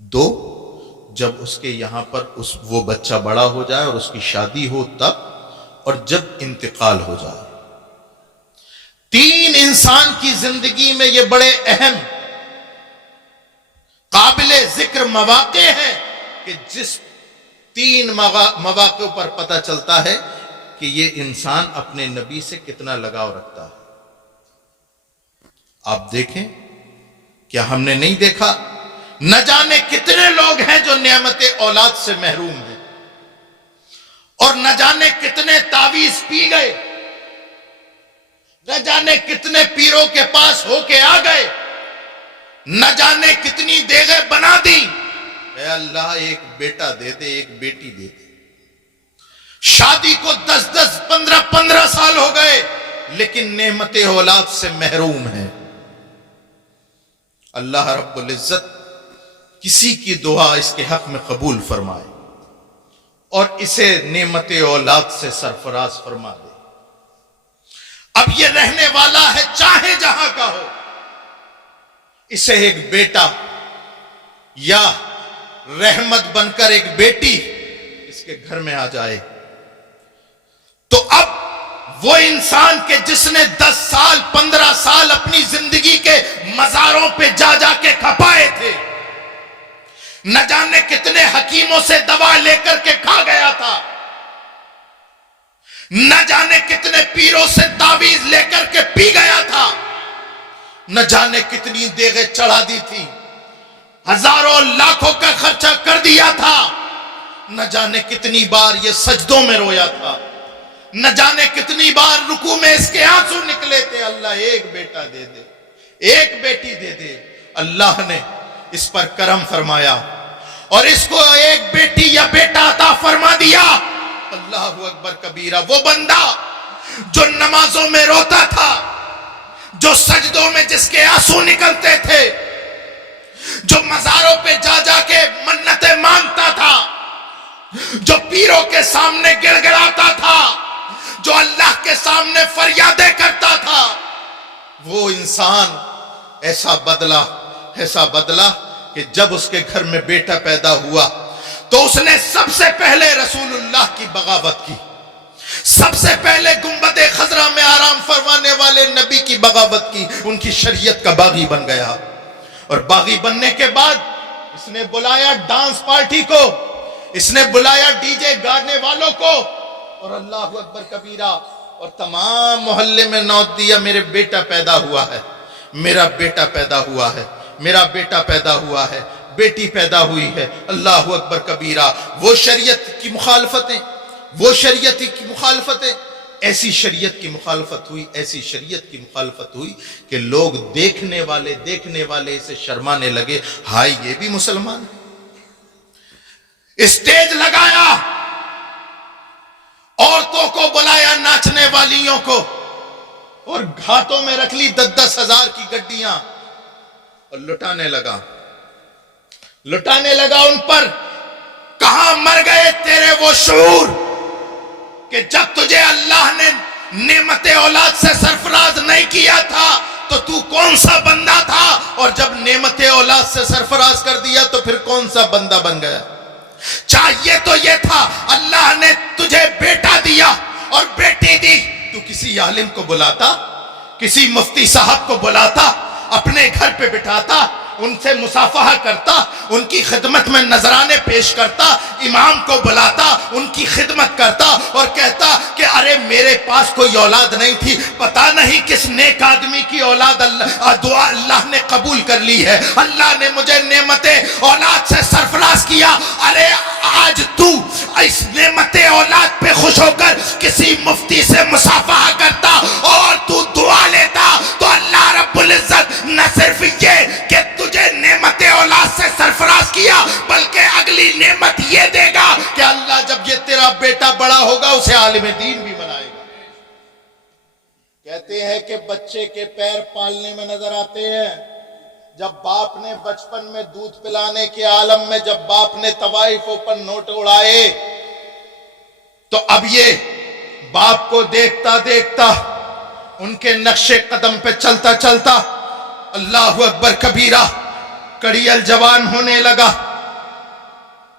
2, جب اس کے یہاں پر وہ بچہ بڑا ہو جائے اور اس کی شادی ہو تب، اور جب انتقال ہو جائے۔ تین انسان کی زندگی میں یہ بڑے اہم قابل ذکر مواقع ہیں کہ جس تین مواقع پر پتہ چلتا ہے کہ یہ انسان اپنے نبی سے کتنا لگاؤ رکھتا ہے۔ آپ دیکھیں، کیا ہم نے نہیں دیکھا؟ نہ جانے کتنے لوگ ہیں جو نعمت اولاد سے محروم ہیں، اور نہ جانے کتنے تعویذ پی گئے، نہ جانے کتنے پیروں کے پاس ہو کے آ گئے، نہ جانے کتنی دیگیں بنا دی، اے اللہ ایک بیٹا دے دے، ایک بیٹی دے دے۔ شادی کو 10 15 سال ہو گئے، لیکن نعمت اولاد سے محروم ہے۔ اللہ رب العزت کسی کی دعا اس کے حق میں قبول فرمائے اور اسے نعمت اولاد سے سرفراز فرما دے۔ اب یہ رہنے والا ہے چاہے جہاں کا ہو، اسے ایک بیٹا یا رحمت بن کر ایک بیٹی اس کے گھر میں آ جائے تو اب وہ انسان کے جس نے 10 سال 15 سال اپنی زندگی کے مزاروں پہ جا جا کے کھپائے تھے، نہ جانے کتنے حکیموں سے دوا لے کر کے کھا گیا تھا، نہ جانے کتنے پیروں سے تعویذ لے کر کے پی گیا تھا، نہ جانے کتنی دیگیں چڑھا دی تھی، ہزاروں لاکھوں کا خرچہ کر دیا تھا، نہ جانے کتنی بار یہ سجدوں میں رویا تھا، نہ جانے کتنی بار رکوع میں اس کے آنسو نکلے تھے، اللہ ایک بیٹا دے دے، ایک بیٹی دے دے۔ اللہ نے اس پر کرم فرمایا اور اس کو ایک بیٹی یا بیٹا عطا فرما دیا۔ اللہ اکبر کبیرہ۔ وہ بندہ جو نمازوں میں روتا تھا، جو سجدوں میں جس کے آنسو نکلتے تھے، جو مزاروں پہ جا جا کے منتیں مانگتا تھا، جو پیروں کے سامنے گڑ گڑاتا تھا، جو اللہ کے سامنے فریادیں کرتا تھا، وہ انسان ایسا بدلا کہ جب اس کے گھر میں بیٹا پیدا ہوا تو اس نے سب سے پہلے رسول اللہ کی بغاوت کی، سب سے پہلے گنبد خضرا میں آرام فرمانے والے نبی کی بغاوت کی، ان کی شریعت کا باغی بن گیا۔ اور باغی بننے کے بعد اس نے بلایا ڈانس پارٹی کو، اس نے بلایا ڈی جے گانے والوں کو، اور اللہ اکبر کبیرہ، اور تمام محلے میں نوت دیا، میرے بیٹا پیدا ہوا ہے، میرا بیٹا پیدا ہوا ہے، میرا بیٹا پیدا ہوا ہے، بیٹی پیدا ہوئی ہے۔ اللہ اکبر کبیرہ۔ وہ شریعت کی مخالفتیں، وہ شریعت کی مخالفتیں، ایسی شریعت کی مخالفت ہوئی کہ لوگ دیکھنے والے اسے شرمانے لگے، ہائے یہ بھی مسلمان ہے۔ اسٹیج لگایا، عورتوں کو بلایا، ناچنے والیوں کو، اور گھاٹوں میں رکھ لی 10 ہزار کی گڈیاں، اور لٹانے لگا ان پر۔ کہاں مر گئے تیرے وہ شعور کہ جب تجھے اللہ نے نعمت اولاد سے سرفراز نہیں کیا تھا تو تو کون سا بندہ تھا، اور جب نعمت اولاد سے سرفراز کر دیا تو پھر کون سا بندہ بن گیا۔ چاہیے تو یہ تھا اللہ نے تجھے بیٹا دیا اور بیٹی دی، تو کسی عالم کو بلاتا، کسی مفتی صاحب کو بلاتا، اپنے گھر پہ بٹھاتا، ان سے مصافحہ کرتا، ان کی خدمت میں نذرانے پیش کرتا، امام کو بلاتا، ان کی خدمت کرتا اور کہتا کہ ارے میرے پاس کوئی اولاد نہیں تھی، پتہ نہیں کس نیک آدمی کی اولاد دعا اللہ نے قبول کر لی ہے، اللہ نے مجھے نعمت اولاد سے سرفراز کیا۔ ارے آج تو اس نعمت اولاد پہ خوش ہو کر کسی مفتی سے مصافحہ کرتا اور تو دعا لیتا تو اللہ رب العزت نہ صرف یہ کہ تجھے نعمت اولاد سے سرفراز کیا بلکہ اگلی نعمت یہ دے گا کہ اللہ جب یہ تیرا بیٹا بڑا ہوگا اسے عالم دین بھی بنائے گا۔ کہتے ہیں کہ بچے کے پیر پالنے میں نظر آتے ہیں، جب باپ نے بچپن میں دودھ پلانے کے عالم میں جب باپ نے طوائفوں پر نوٹ اڑائے تو اب یہ باپ کو دیکھتا دیکھتا ان کے نقش قدم پہ چلتا چلتا اللہ اکبر کبیرہ کڑیل جوان ہونے لگا،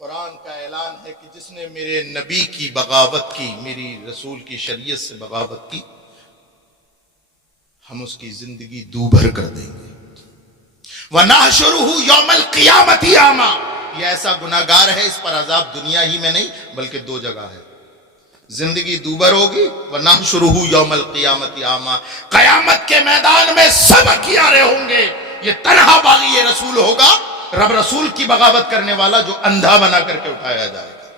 قرآن کا اعلان ہے کہ جس نے میرے نبی کی بغاوت کی، میری رسول کی شریعت سے بغاوت کی، ہم اس کی زندگی دوبھر کر دیں گے۔ وَنَحْشُرُهُ يَوْمَ الْقِيَامَةِ أَعْمَىٰ، یہ ایسا گناہگار ہے، اس پر عذاب دنیا ہی میں نہیں بلکہ دو جگہ ہے۔ زندگی دوبھر ہوگی، وَنَحْشُرُهُ يَوْمَ الْقِيَامَةِ أَعْمَىٰ، قیامت کے میدان میں سب کیارے ہوں گے، یہ تنہا باغی یہ رسول ہوگا، رب رسول کی بغاوت کرنے والا جو اندھا بنا کر کے اٹھایا جائے گا۔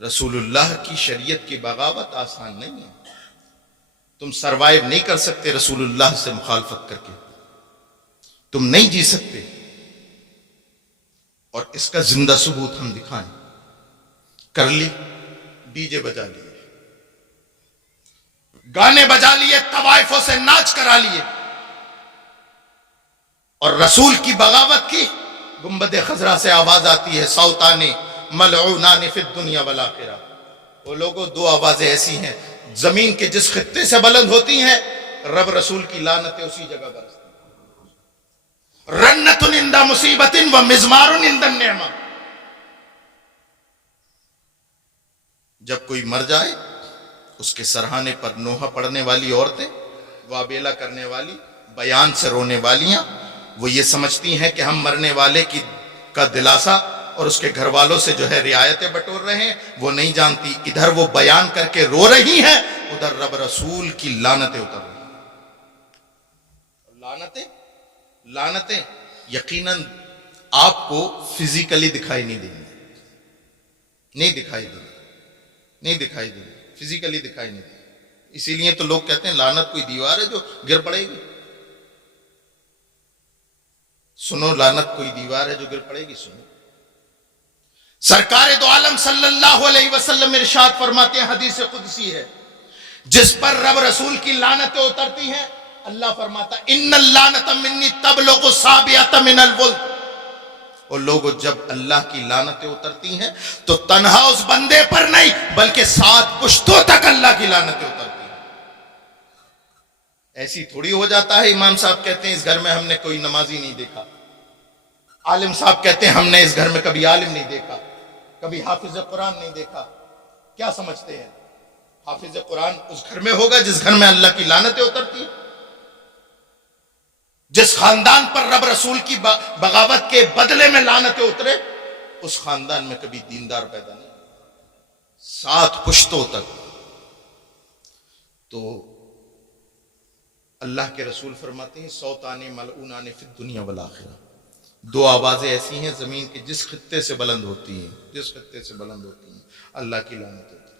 رسول اللہ کی شریعت کی بغاوت آسان نہیں ہے، تم سروائیو نہیں کر سکتے رسول اللہ سے مخالفت کر کے، تم نہیں جی سکتے، اور اس کا زندہ ثبوت ہم دکھائیں۔ کر لی، ڈی جے بجا لیے، گانے بجا لیے، طوائفوں سے ناچ کرا لیے، اور رسول کی بغاوت کی، گنبد خضرا سے آواز آتی ہے، صوتان ملعونان فی الدنیا والآخرہ۔ وہ لوگوں، دو آوازیں ایسی ہیں زمین کے جس خطے سے بلند ہوتی ہیں، رب رسول کی لعنتیں اسی جگہ برستی ہیں۔ رنت عند مصیبت و مزمار عند النعمہ۔ جب کوئی مر جائے، اس کے سرہانے پر نوحہ پڑھنے والی عورتیں، وابیلہ کرنے والی، بیان سے رونے والیاں، وہ یہ سمجھتی ہیں کہ ہم مرنے والے کا دلاسا اور اس کے گھر والوں سے جو ہے رعایتیں بٹور رہے ہیں، وہ نہیں جانتی ادھر وہ بیان کر کے رو رہی ہیں، ادھر رب رسول کی لعنتیں اتر رہی ہیں۔ لعنتیں یقیناً آپ کو فزیکلی دکھائی نہیں دیں گی، نہیں دکھائی دیں گی، فزیکلی دکھائی نہیں دیں گی۔ اسی لیے تو لوگ کہتے ہیں لعنت کوئی دیوار ہے جو گر پڑے گی۔ سنو، لعنت کوئی دیوار ہے جو گر پڑے گی، سنو۔ سرکار دو عالم صلی اللہ علیہ وسلم ارشاد فرماتے ہیں، حدیث قدسی ہے، جس پر رب رسول کی لعنتیں اترتی ہیں، اللہ فرماتا ان اللعنت منی تبلغ سابعۃ من الولد۔ اور لوگوں، جب اللہ کی لعنتیں اترتی ہیں تو تنہا اس بندے پر نہیں بلکہ 7 پشتوں تک اللہ کی لعنتیں اترتی ہیں۔ ایسی تھوڑی ہو جاتا ہے، امام صاحب کہتے ہیں اس گھر میں ہم نے کوئی نمازی نہیں دیکھا، عالم صاحب کہتے ہیں ہم نے اس گھر میں کبھی عالم نہیں دیکھا، کبھی حافظ قرآن نہیں دیکھا۔ کیا سمجھتے ہیں؟ حافظ قرآن اس گھر میں ہوگا جس گھر میں اللہ کی لعنتیں اترتی ہیں؟ جس خاندان پر رب رسول کی بغاوت کے بدلے میں لعنتیں اترے، اس خاندان میں کبھی دیندار پیدا نہیں، 7 پشتوں تک۔ تو اللہ کے رسول فرماتے ہیں، صوتان ملعونان فی الدنیا والآخرہ، 2 آوازیں ایسی ہیں زمین کے جس خطے سے بلند ہوتی ہیں، اللہ کی لعنت ہوتی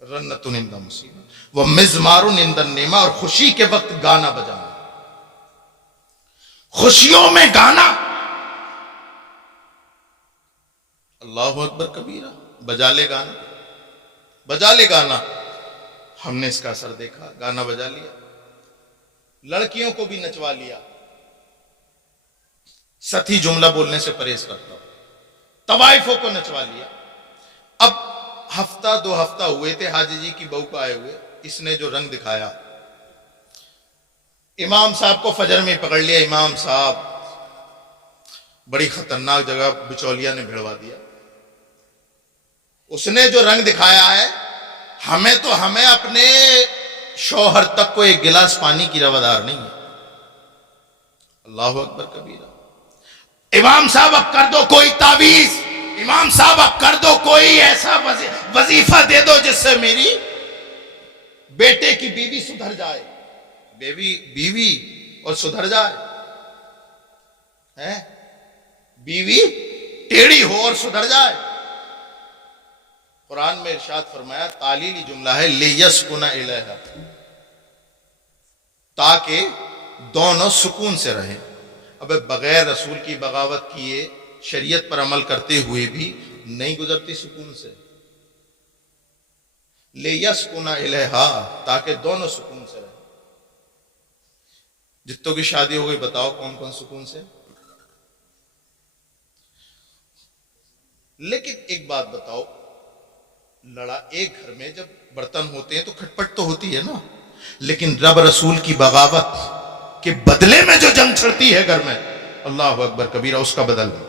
ہے۔ رنت عند مصیبہ و مزمار عند النعمہ، اور خوشی کے وقت گانا بجانا، خوشیوں میں گانا، اللہ اکبر کبیرہ، بجا لے گانا۔ ہم نے اس کا اثر دیکھا، گانا بجا لیا، لڑکیوں کو بھی نچوا لیا۔ ستی جملہ بولنے سے پرہیز کرتا ہوں، طوائفوں کو نچوا لیا۔ اب ہفتہ 2 ہفتہ ہوئے تھے حاجی جی کی بہو کو آئے ہوئے، اس نے جو رنگ دکھایا، امام صاحب کو فجر میں پکڑ لیا، امام صاحب بڑی خطرناک جگہ بچولیا نے بھیڑوا دیا۔ اس نے جو رنگ دکھایا ہے، ہمیں اپنے شوہر تک کو ایک گلاس پانی کی روادار نہیں ہے۔ اللہ اکبر کبیرہ۔ امام صاحب اب کر دو کوئی تعویذ، امام صاحب اب کر دو کوئی ایسا وظیفہ دے دو جس سے میری بیٹے کی بیوی سدھر جائے، بیوی اور سدھر جائے، بیوی ٹیڑھی ہو اور سدھر جائے۔ قرآن میں ارشاد فرمایا، تعلیلی جملہ ہے، لیسکن الیہا، تاکہ دونوں سکون سے رہیں۔ اب بغیر رسول کی بغاوت کیے، شریعت پر عمل کرتے ہوئے بھی نہیں گزرتی سکون سے۔ لیسکن الیہا، تاکہ دونوں سکون سے رہیں۔ جتوں کی شادی ہو گئی، بتاؤ کون کون سکون سے؟ لیکن ایک بات بتاؤ، ایک گھر میں جب برتن ہوتے ہیں تو کھٹپٹ تو ہوتی ہے نا، لیکن رب رسول کی بغاوت کے بدلے میں جو جنگ چھڑتی ہے گھر میں، اللہ اکبر کبیرہ، اس کا بدل نہیں۔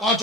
5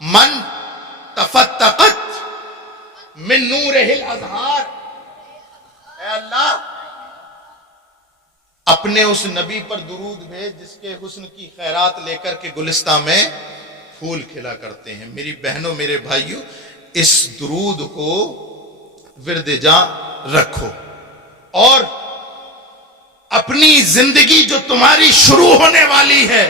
من تفتقت من نورہ الازہار. اے اللہ اپنے اس نبی پر درود بھیج جس کے حسن کی خیرات لے کر کے گلستان میں پھول کھلا کرتے ہیں. میری بہنوں میرے بھائیوں، اس درود کو ورد جاں رکھو، اور اپنی زندگی جو تمہاری شروع ہونے والی ہے،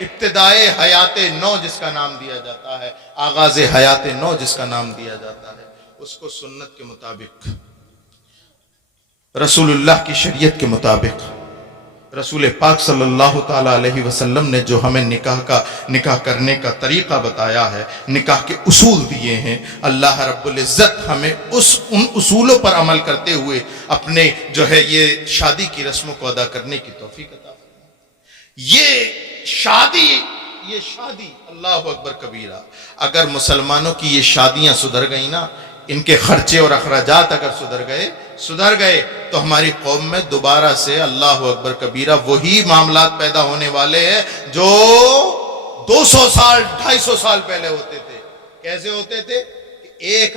ابتدائے حیات نو جس کا نام دیا جاتا ہے، آغاز حیات نو جس کا نام دیا جاتا ہے، اس کو سنت کے مطابق، رسول اللہ کی شریعت کے مطابق، رسول پاک صلی اللہ تعالیٰ علیہ وسلم نے جو ہمیں نکاح کرنے کا طریقہ بتایا ہے، نکاح کے اصول دیے ہیں، اللہ رب العزت ہمیں ان اصولوں پر عمل کرتے ہوئے اپنے جو ہے یہ شادی کی رسموں کو ادا کرنے کی توفیق عطا فرمائے. یہ شادی اللہ اکبر کبیرہ، اگر مسلمانوں کی یہ شادیاں سدھر گئیں نا، ان کے خرچے اور اخراجات اگر سدھر گئے تو ہماری قوم میں دوبارہ سے اللہ اکبر کبیرہ وہی معاملات پیدا ہونے والے ہیں جو 200 سال 250 سال پہلے ہوتے تھے. کیسے ہوتے تھے؟ ایک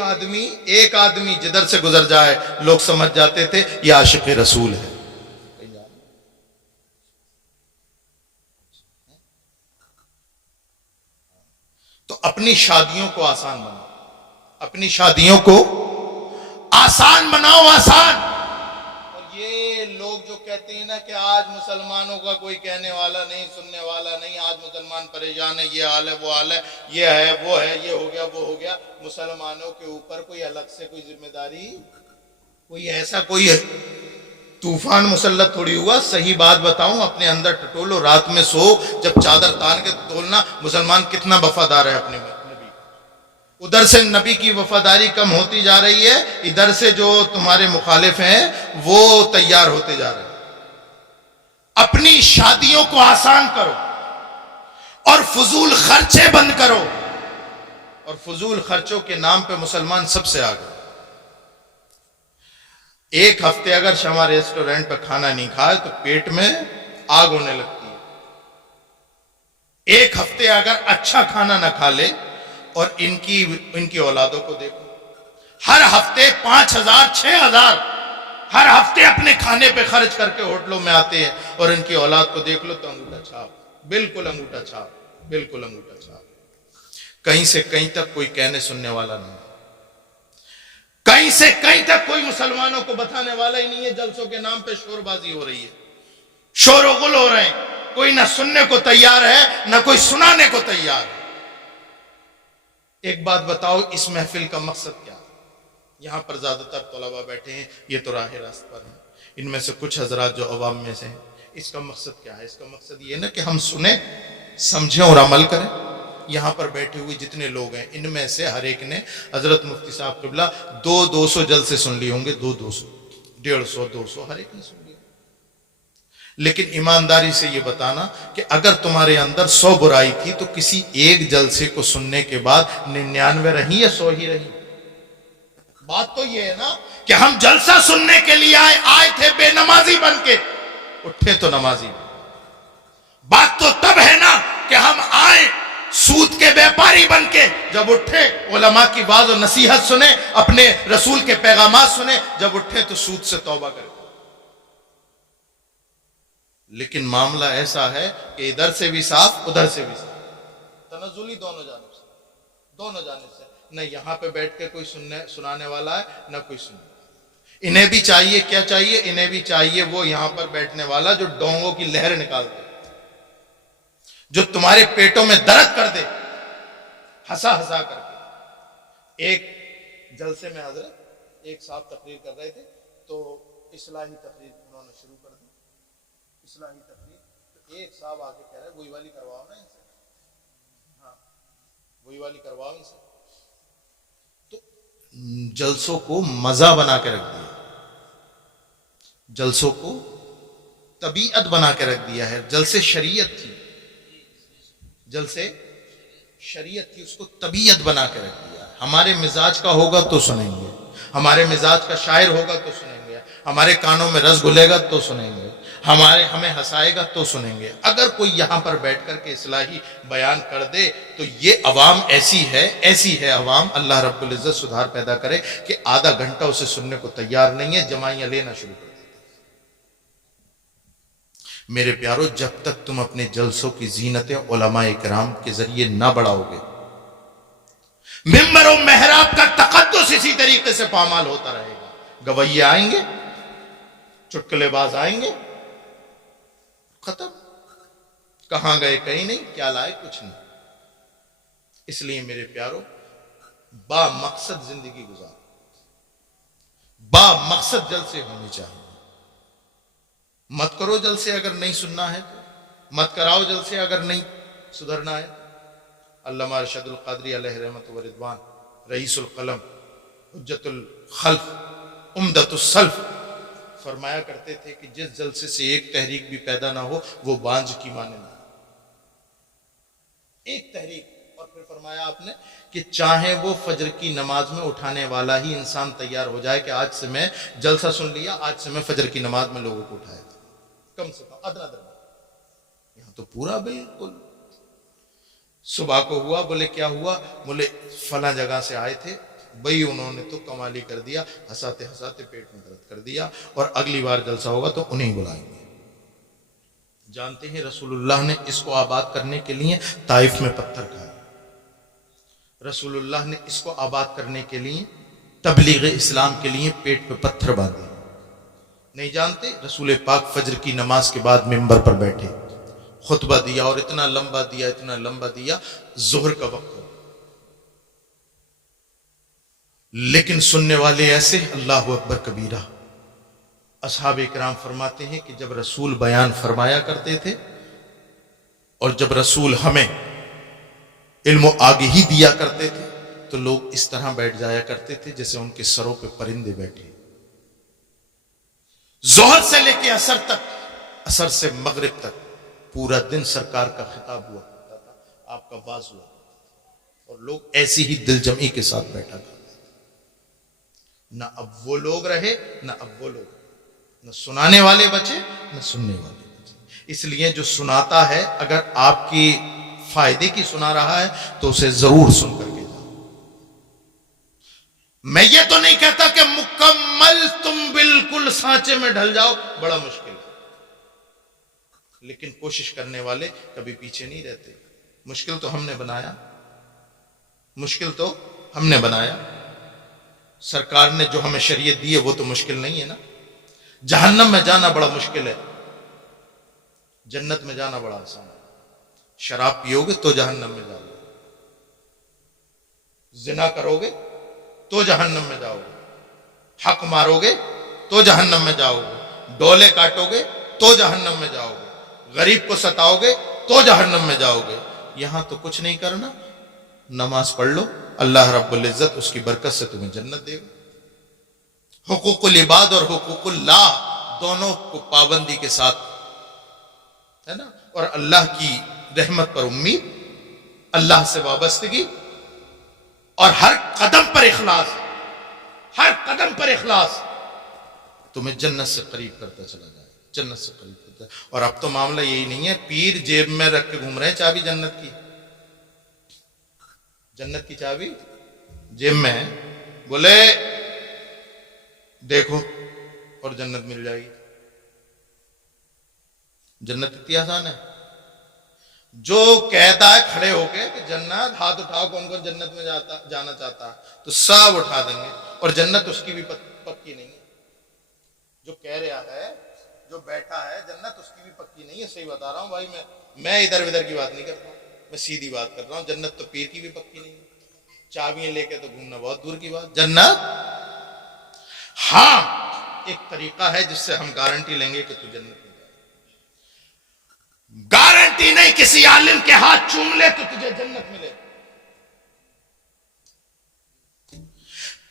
آدمی جدھر سے گزر جائے لوگ سمجھ جاتے تھے یہ عاشق رسول ہے. تو اپنی شادیوں کو آسان بناؤ، اپنی شادیوں کو آسان بناؤ، آسان. اور یہ لوگ جو کہتے ہیں نا کہ آج مسلمانوں کا کوئی کہنے والا نہیں، سننے والا نہیں، آج مسلمان پریشان ہے، یہ حال ہے، وہ حال ہے، یہ ہے، وہ ہے، یہ ہو گیا، وہ ہو گیا. مسلمانوں کے اوپر کوئی الگ سے کوئی ذمہ داری، کوئی ایسا کوئی طوفان مسلط تھوڑی ہوا. صحیح بات بتاؤں، اپنے اندر ٹٹولو، رات میں سو، جب چادر تان کے تولنا. مسلمان کتنا وفادار ہے اپنے نبی. ادھر سے نبی کی وفاداری کم ہوتی جا رہی ہے، ادھر سے جو تمہارے مخالف ہیں وہ تیار ہوتے جا رہے ہیں. اپنی شادیوں کو آسان کرو اور فضول خرچے بند کرو. اور فضول خرچوں کے نام پہ مسلمان سب سے آگے. ایک ہفتے اگر شمع ریسٹورنٹ پہ کھانا نہیں کھائے تو پیٹ میں آگ ہونے لگتی ہے. ایک ہفتے اگر اچھا کھانا نہ کھا لے. اور ان کی اولادوں کو دیکھو، ہر ہفتے 5,000 6,000 ہر ہفتے اپنے کھانے پہ خرچ کر کے ہوٹلوں میں آتے ہیں. اور ان کی اولاد کو دیکھ لو تو انگوٹھا چھاپ، بالکل انگوٹھا چھاپ، بالکل انگوٹھا چھاپ. کہیں سے کہیں تک کوئی کہنے سننے والا نہیں، کہیں سے کہیں تک کوئی مسلمانوں کو بتانے والا ہی نہیں ہے. جلسوں کے نام پہ شور بازی ہو رہی ہے، شور و غل ہو رہے ہیں. کوئی نہ سننے کو تیار ہے نہ کوئی سنانے کو تیار ہے. ایک بات بتاؤ، اس محفل کا مقصد کیا ہے؟ یہاں پر زیادہ تر طلباء بیٹھے ہیں، یہ تو راہ راست پر ہیں. ان میں سے کچھ حضرات جو عوام میں سے ہیں، اس کا مقصد کیا ہے؟ اس کا مقصد یہ نا کہ ہم سنیں، سمجھیں اور عمل کریں. یہاں پر بیٹھے ہوئے جتنے لوگ ہیں ان میں سے ہر ایک نے حضرت مفتی صاحب قبلہ 200 جلسے سن لی ہوں گے، 200 150 200 ہر ایک نے سن لی. لیکن ایمانداری سے یہ بتانا کہ اگر تمہارے اندر 100 برائی تھی تو کسی ایک جلسے کو سننے کے بعد 99 رہی یا 100 ہی رہی؟ بات تو یہ ہے نا کہ ہم جلسہ سننے کے لیے آئے تھے بے نمازی بن کے، اٹھے تو نمازی. بات تو تب ہے نا کہ ہم آئے سود کے بیپاری بن کے، جب اٹھے علماء کی واعظ و نصیحت سنے، اپنے رسول کے پیغامات سنے، جب اٹھے تو سود سے توبہ کرے. لیکن معاملہ ایسا ہے کہ ادھر سے بھی صاف ادھر سے بھی صاف، تنزلی دونوں جانب سے. نہ یہاں پہ بیٹھ کے کوئی سنانے والا ہے نہ کوئی سننے والا. انہیں بھی چاہیے، کیا چاہیے؟ انہیں بھی چاہیے وہ یہاں پر بیٹھنے والا جو ڈونگوں کی لہر نکال دے، جو تمہارے پیٹوں میں درد کر دے ہنسا ہنسا کر کے. ایک جلسے میں حضرت ایک صاحب تقریر کر رہے تھے تو اصلاحی تقریر انہوں نے شروع کر دی. اصلاحی تقریر تو ایک صاحب آ کے کہہ رہے وہی والی کرواؤ نا ان سے، ہاں وہی والی کرواؤ ان سے. تو جلسوں کو مزہ بنا کے رکھ دیا، جلسوں کو طبیعت بنا کے رکھ دیا ہے. جلسے شریعت تھی، جلسے شریعت تھی، اس کو طبیعت بنا کے رکھ دیا. ہمارے مزاج کا ہوگا تو سنیں گے، ہمارے مزاج کا شاعر ہوگا تو سنیں گے، ہمارے کانوں میں رس گھلے گا تو سنیں گے. ہمیں ہنسائے گا تو سنیں گے. اگر کوئی یہاں پر بیٹھ کر کے اصلاحی بیان کر دے تو یہ عوام ایسی ہے عوام، اللہ رب العزت سدھار پیدا کرے کہ آدھا گھنٹہ اسے سننے کو تیار نہیں ہے، جمائیاں لینا شروع کر دیتے. میرے پیارو، جب تک تم اپنے جلسوں کی زینتیں علماء کرام کے ذریعے نہ بڑھاؤ گے، ممبر و محراب کا تقدس اسی طریقے سے پامال ہوتا رہے گا. گویے آئیں گے، چٹکلے باز آئیں گے، ختم. کہاں گئے کہیں نہیں، کیا لائے کچھ نہیں. اس لیے میرے پیارو، با مقصد زندگی گزارو، با مقصد جلسے ہونے چاہیے. مت کرو جلسے اگر نہیں سننا ہے تو، مت کراؤ جلسے اگر نہیں سدھرنا ہے. علامہ ارشد القادری علیہ رحمت و رضوان، رئیس القلم، حجت الخلف، عمدۃ السلف، فرمایا کرتے تھے کہ جس جلسے سے ایک تحریک بھی پیدا نہ ہو وہ بانجھ کی مانند نہ. ایک تحریک. اور پھر فرمایا آپ نے کہ چاہے وہ فجر کی نماز میں اٹھانے والا ہی انسان تیار ہو جائے کہ آج سے میں جلسہ سن لیا، آج سے میں فجر کی نماز میں لوگوں کو اٹھائے گا، کم سے کم ادنا درجہ. یہاں تو پورا بالکل. صبح کو ہوا، بولے کیا ہوا، بولے فلاں جگہ سے آئے تھے بھئی، انہوں نے تو کمالی کر دیا، ہنساتے ہنساتے پیٹ میں درد کر دیا، اور اگلی بار جلسہ ہوگا تو انہیں بلائیں گے. جانتے ہیں رسول اللہ نے اس کو آباد کرنے کے لیے طائف میں پتھر کھائے. رسول اللہ نے اس کو آباد کرنے کے لیے، تبلیغ اسلام کے لیے پیٹ پہ پتھر باندھے. نہیں جانتے؟ رسول پاک فجر کی نماز کے بعد ممبر پر بیٹھے، خطبہ دیا، اور اتنا لمبا دیا، ظہر کا وقت ہو. لیکن سننے والے ایسے، اللہ اکبر کبیرہ. اصحاب کرام فرماتے ہیں کہ جب رسول بیان فرمایا کرتے تھے، اور جب رسول ہمیں علم و آگہی دیا کرتے تھے، تو لوگ اس طرح بیٹھ جایا کرتے تھے جیسے ان کے سروں پہ پرندے بیٹھے. ظہر سے لے کے عصر تک، عصر سے مغرب تک پورا دن سرکار کا خطاب ہوا کرتا تھا، آپ کا واز ہوا کرتا تھا، اور لوگ ایسی ہی دل جمعی کے ساتھ بیٹھا کرتے تھے. نہ اب وہ لوگ رہے، نہ اب وہ لوگ، نہ سنانے والے بچے، نہ سننے والے بچے. اس لیے جو سناتا ہے اگر آپ کی فائدے کی سنا رہا ہے تو اسے ضرور سن کر کے جاؤ. میں یہ تو نہیں کہتا کہ مکمل تم بالکل سانچے میں ڈھل جاؤ، بڑا مشکل ہے، لیکن کوشش کرنے والے کبھی پیچھے نہیں رہتے. مشکل تو ہم نے بنایا. سرکار نے جو ہمیں شریعت دی ہے وہ تو مشکل نہیں ہے نا. جہنم میں جانا بڑا مشکل ہے، جنت میں جانا بڑا آسان ہے. شراب پیو گے تو جہنم میں جاؤ گے، زنا کرو گے تو جہنم میں جاؤ گے، حق مارو گے تو جہنم میں جاؤ گے، ڈولے کاٹو گے تو جہنم میں جاؤ گے، غریب کو ستاؤ گے تو جہنم میں جاؤ گے. یہاں تو کچھ نہیں کرنا، نماز پڑھ لو، اللہ رب العزت اس کی برکت سے تمہیں جنت دے گا. حقوق العباد اور حقوق اللہ دونوں کو پابندی کے ساتھ ہے نا، اور اللہ کی رحمت پر امید، اللہ سے وابستگی، اور ہر قدم پر اخلاص تمہیں جنت سے قریب کرتا چلا جائے، جنت سے قریب کرتا ہے. اور اب تو معاملہ یہی نہیں ہے پیر جیب میں رکھ کے گھوم رہے ہیں چابی جنت کی چابی جیب میں ہے، بولے دیکھو اور جنت مل جائے گی. جنت اتنی آسان ہے. جو کہتا ہے کھڑے ہو کے کہ جنت، ہاتھ اٹھاؤ کون کون جنت میں جانا چاہتا ہے، تو سب اٹھا دیں گے، اور جنت اس کی بھی پکی نہیں ہے. جو کہہ رہا ہے، جو بیٹھا ہے، جنت اس کی بھی پکی نہیں ہے. صحیح بتا رہا ہوں بھائی، میں ادھر ادھر کی بات نہیں کرتا ہوں، میں سیدھی بات کر رہا ہوں. جنت تو پیر کی بھی پکی نہیں ہے. چابیاں لے کے تو گھومنا بہت دور کی بات. جنت ہاں ایک طریقہ ہے جس سے ہم گارنٹی لیں گے کہ تو جنت میں جائے. گارنٹی نہیں کسی عالم کے ہاتھ چوم لے تو تجھے جنت ملے،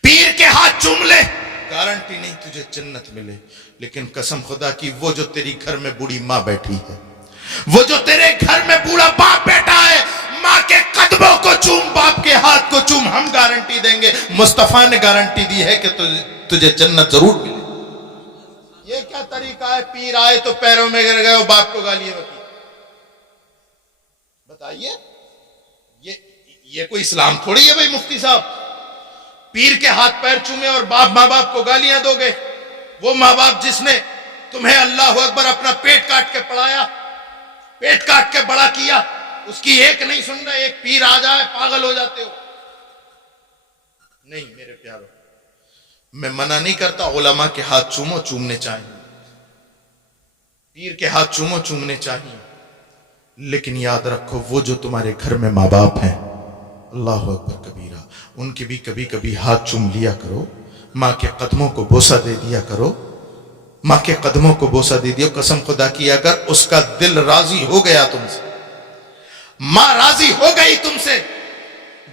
پیر کے ہاتھ چوم لے گارنٹی نہیں تجھے جنت ملے. لیکن قسم خدا کی، وہ جو تیری گھر میں بوڑھی ماں بیٹھی ہے، وہ جو تیرے گھر میں بوڑھا باپ بیٹھا ہے، ماں کے قدموں کو چوم، باپ کے ہاتھ کو چوم. ہم گارنٹی دیں گے، مصطفیٰ نے گارنٹی دی ہے کہ تجھے جنت ضرور ملے. یہ کیا طریقہ ہے پیر آئے تو پیروں میں گر گئے اور باپ کو گالیاں بکی. بتائیے یہ کوئی اسلام تھوڑی ہے بھائی مفتی صاحب. پیر کے ہاتھ پیر چومے اور ماں باپ کو گالیاں دو گے؟ وہ ماں باپ جس نے تمہیں اللہ اکبر اپنا پیٹ کاٹ کے پڑھایا، پیٹ کاٹ کے بڑا کیا، اس کی ایک نہیں سن رہے، ایک پیر آ جائے پاگل ہو جاتے ہو. نہیں میرے پیارو، میں منع نہیں کرتا علماء کے ہاتھ چومنے چاہیے، پیر کے ہاتھ چومنے چاہیے، لیکن یاد رکھو وہ جو تمہارے گھر میں ماں باپ ہیں، اللہ اکبر کبیرہ، ان کے بھی کبھی کبھی ہاتھ چوم لیا کرو. ماں کے قدموں کو بوسہ دے دیا کرو، ماں کے قدموں کو بوسہ دے دیا. قسم خدا کی اگر اس کا دل راضی ہو گیا تم سے، ماں راضی ہو گئی تم سے،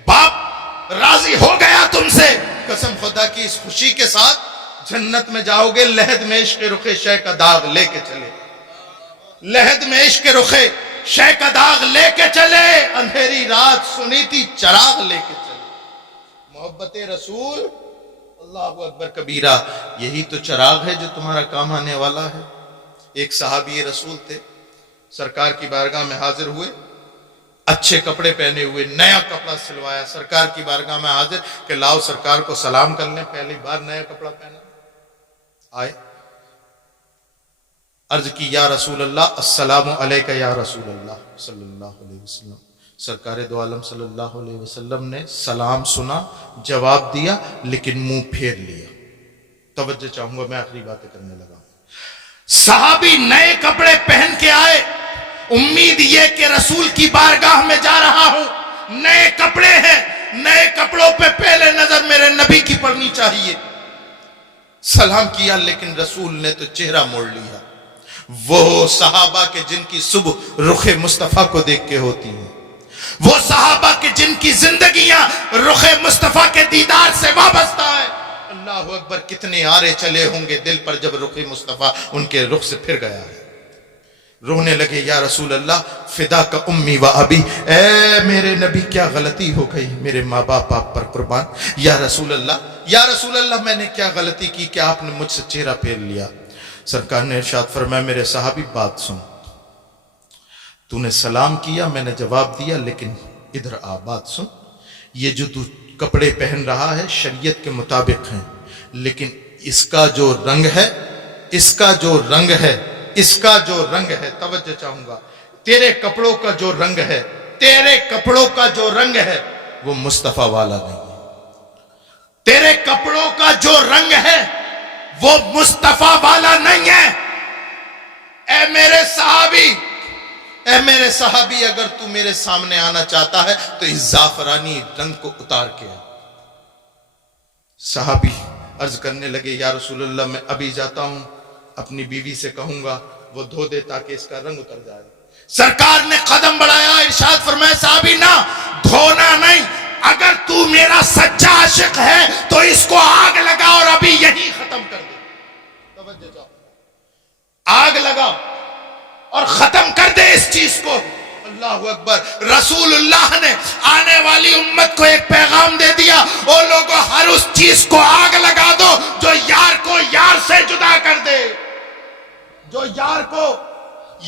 باپ راضی ہو گیا تم سے، قسم خدا کی اس خوشی کے ساتھ جنت میں جاؤ گے. لحد میں عشق رخ شے کا داغ لے کے چلے، لحد میں عشق رخ شے کا داغ لے کے چلے، اندھیری رات سنیتی چراغ لے کے چلے. محبت رسول، اللہ اکبر کبیرہ، یہی تو چراغ ہے جو تمہارا کام آنے والا ہے. ایک صحابی رسول تھے، سرکار کی بارگاہ میں حاضر ہوئے، اچھے کپڑے پہنے ہوئے، نیا کپڑا سلوایا، سرکار کی بارگاہ میں حاضر کہ لاؤ سرکار کو سلام کر لیں، پہلی بار نیا کپڑا پہنا. آئے، عرض کی یا رسول اللہ، السلام علیکہ یا رسول اللہ صلی اللہ علیہ وسلم. سرکار دو عالم صلی اللہ علیہ وسلم نے سلام سنا، جواب دیا، لیکن منہ پھیر لیا. توجہ چاہوں گا، میں آخری باتیں کرنے لگا. صحابی نئے کپڑے پہن کے آئے، امید یہ کہ رسول کی بارگاہ میں جا رہا ہوں، نئے کپڑے ہیں، نئے کپڑوں پہ پہلے نظر میرے نبی کی پڑنی چاہیے. سلام کیا، لیکن رسول نے تو چہرہ موڑ لیا. وہ صحابہ کے جن کی صبح رخ مصطفیٰ کو دیکھ کے ہوتی ہیں، وہ صحابہ کے جن کی زندگیاں رخ مصطفیٰ کے دیدار سے وابستہ ہے. اللہ اکبر، کتنے آرے چلے ہوں گے دل پر جب رخ مصطفیٰ ان کے رخ سے پھر گیا ہے. رونے لگے، یا رسول اللہ فدا کا امی و ابی، اے میرے نبی کیا غلطی ہو گئی، میرے ماں باپ آپ پر قربان. یا رسول اللہ میں نے کیا غلطی کی کہ آپ نے مجھ سے چہرہ پھیر لیا. سرکار نے ارشاد فرمایا، میرے صحابی بات سن، تو نے سلام کیا، میں نے جواب دیا، لیکن ادھر آ، بات سن. یہ جو تو کپڑے پہن رہا ہے شریعت کے مطابق ہیں، لیکن اس کا جو رنگ ہے، اس کا جو رنگ ہے، اس کا جو رنگ ہے، توجہ چاہوں گا، تیرے کپڑوں کا جو رنگ ہے، تیرے کپڑوں کا جو رنگ ہے وہ مصطفیٰ والا نہیں ہے. تیرے کپڑوں کا جو رنگ ہے وہ مصطفیٰ والا نہیں ہے. اے میرے صحابی، اگر تو میرے سامنے آنا چاہتا ہے تو اس زعفرانی رنگ کو اتار کے آ. صحابی عرض کرنے لگے، یا رسول اللہ میں ابھی جاتا ہوں، اپنی بیوی سے کہوں گا وہ دھو دے تاکہ اس کا رنگ اتر جائے. سرکار نے قدم بڑھایا، ارشاد فرمایا، صحابی نہ دھونا نہیں، اگر تو میرا سچا عاشق ہے تو اس کو آگ لگا اور ابھی یہی ختم کر دے. توجہ چاہو، آگ لگا اور ختم کر دے اس چیز کو. اللہ اکبر. رسول اللہ نے آنے والی امت کو ایک پیغام دے دیا، او لوگوں ہر اس چیز کو آگ لگا دو جو یار کو یار سے جدا کر دے، جو یار کو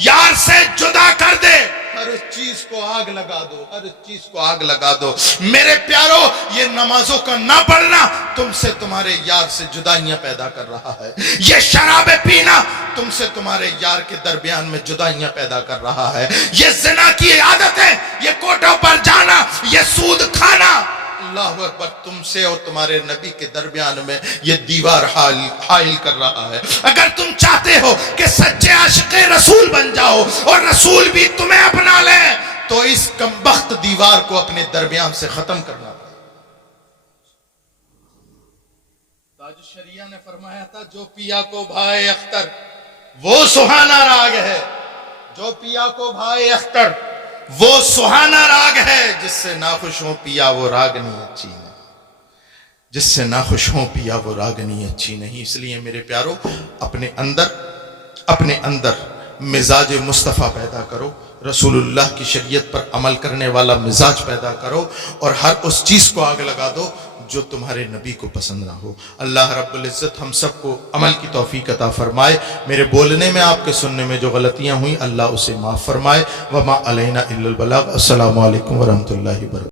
یار سے جدا کر دے. ہر اس چیز کو آگ لگا دو، ہر اس چیز کو آگ لگا دو. میرے پیارو، یہ نمازوں کا نہ پڑھنا تم سے تمہارے یار سے جدائیاں پیدا کر رہا ہے. یہ شراب پینا تم سے تمہارے یار کے درمیان میں جدائیاں پیدا کر رہا ہے. یہ زنا کی عادت ہے، یہ کوٹوں پر جانا، یہ سود کھانا، اللہ اکبر، تم سے اور تمہارے نبی کے درمیان میں یہ دیوار حائل کر رہا ہے. اگر تم چاہتے ہو کہ سچے عاشق رسول بن جاؤ اور رسول بھی تمہیں اپنا لے تو اس کمبخت دیوار کو اپنے درمیان سے ختم کرنا پڑے. تاج الشریعہ نے فرمایا تھا، جو پیا کو بھائے اختر وہ سہانا راگ ہے، جو پیا کو بھائے اختر وہ سہانا راگ ہے، جس سے ناخوش ہوں پیا وہ راگنی اچھی نہیں، جس سے ناخوش ہوں پیا وہ راگنی اچھی نہیں. اس لیے میرے پیارو، اپنے اندر مزاج مصطفیٰ پیدا کرو، رسول اللہ کی شریعت پر عمل کرنے والا مزاج پیدا کرو، اور ہر اس چیز کو آگ لگا دو جو تمہارے نبی کو پسند نہ ہو۔ اللہ رب العزت ہم سب کو عمل کی توفیق عطا فرمائے۔ میرے بولنے میں آپ کے سننے میں جو غلطیاں ہوئیں اللہ اسے معاف فرمائے۔ وما علینا الا البلاغ۔ السلام علیکم ورحمۃ اللہ وبرکاتہ۔